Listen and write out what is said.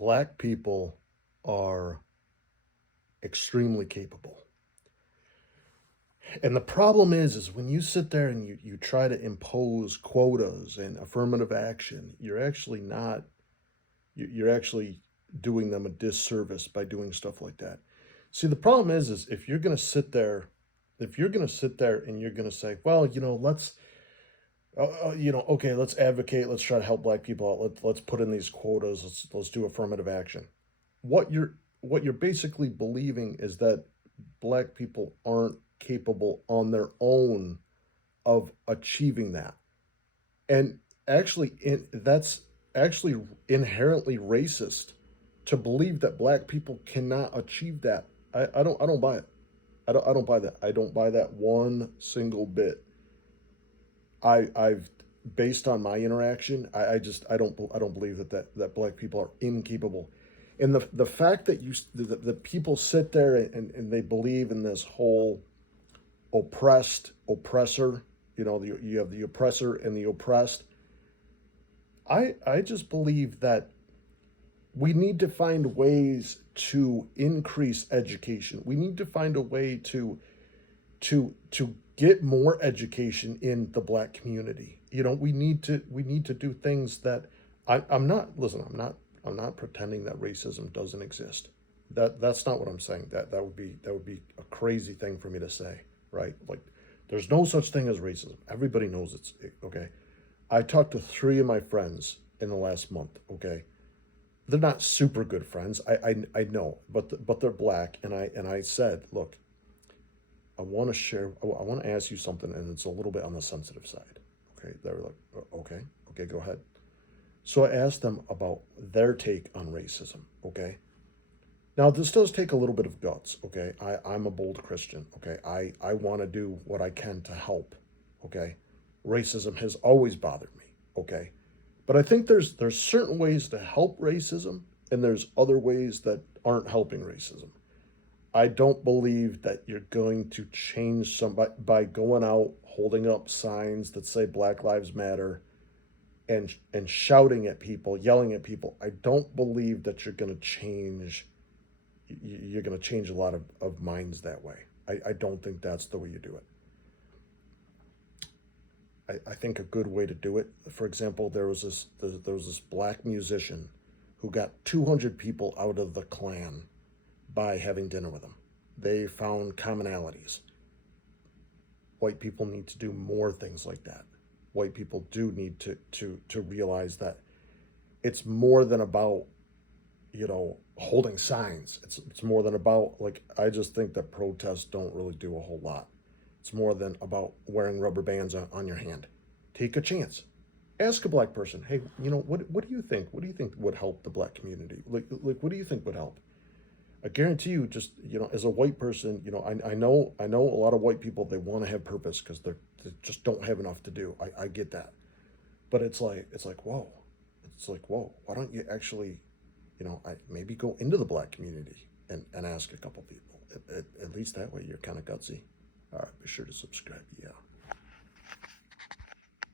Black people are extremely capable. And the problem is when you sit there and you try to impose quotas and affirmative action, you're actually doing them a disservice by doing stuff like that. See, the problem is if you're going to sit there, if you're going to sit there and you're going to say, well, okay, let's advocate, let's try to help black people out. Let's put in these quotas. Let's do affirmative action. What you're basically believing is that black people aren't capable on their own of achieving that. And that's actually inherently racist to believe that black people cannot achieve that. I don't buy it. I don't buy that. I don't buy that one single bit. I've based on my interaction, I don't believe that black people are incapable. And the fact that the people sit there and they believe in this whole oppressor, you have the oppressor and the oppressed. I just believe that we need to find ways to increase education. We need to find a way to get more education in the black community. We need to do things that I'm not listen, I'm not pretending that racism doesn't exist. That's not what I'm saying. That would be a crazy thing for me to say, right? Like there's no such thing as racism. Everybody knows it's okay. I talked to three of my friends in the last month, okay? They're not super good friends. I know, but they're black, and I said, look, I want to ask you something, and it's a little bit on the sensitive side. Okay, they were like, okay, okay, go ahead. So I asked them about their take on racism. Okay, now this does take a little bit of guts. Okay, I'm a bold Christian. Okay, I want to do what I can to help. Okay, racism has always bothered me. Okay, but I think there's certain ways to help racism, and there's other ways that aren't helping racism. I don't believe that you're going to change somebody by going out holding up signs that say Black Lives Matter and shouting at people, yelling at people. I don't believe that you're going to change a lot of minds that way. I don't think that's the way you do it. I think a good way to do it, for example, there was this black musician who got 200 people out of the Klan by having dinner with them. They found commonalities. White people need to do more things like that. White people do need to realize that it's more than about holding signs. It's more than about, like, I just think that protests don't really do a whole lot. It's more than about wearing rubber bands on your hand. Take a chance. Ask a black person, hey, what do you think? What do you think would help the black community? Like what do you think would help? I guarantee you, just as a white person, I know a lot of white people, they want to have purpose because they just don't have enough to do. I get that, but it's like whoa, why don't you actually, maybe go into the black community and ask a couple people. At least that way you're kind of gutsy. All right, be sure to subscribe. Yeah.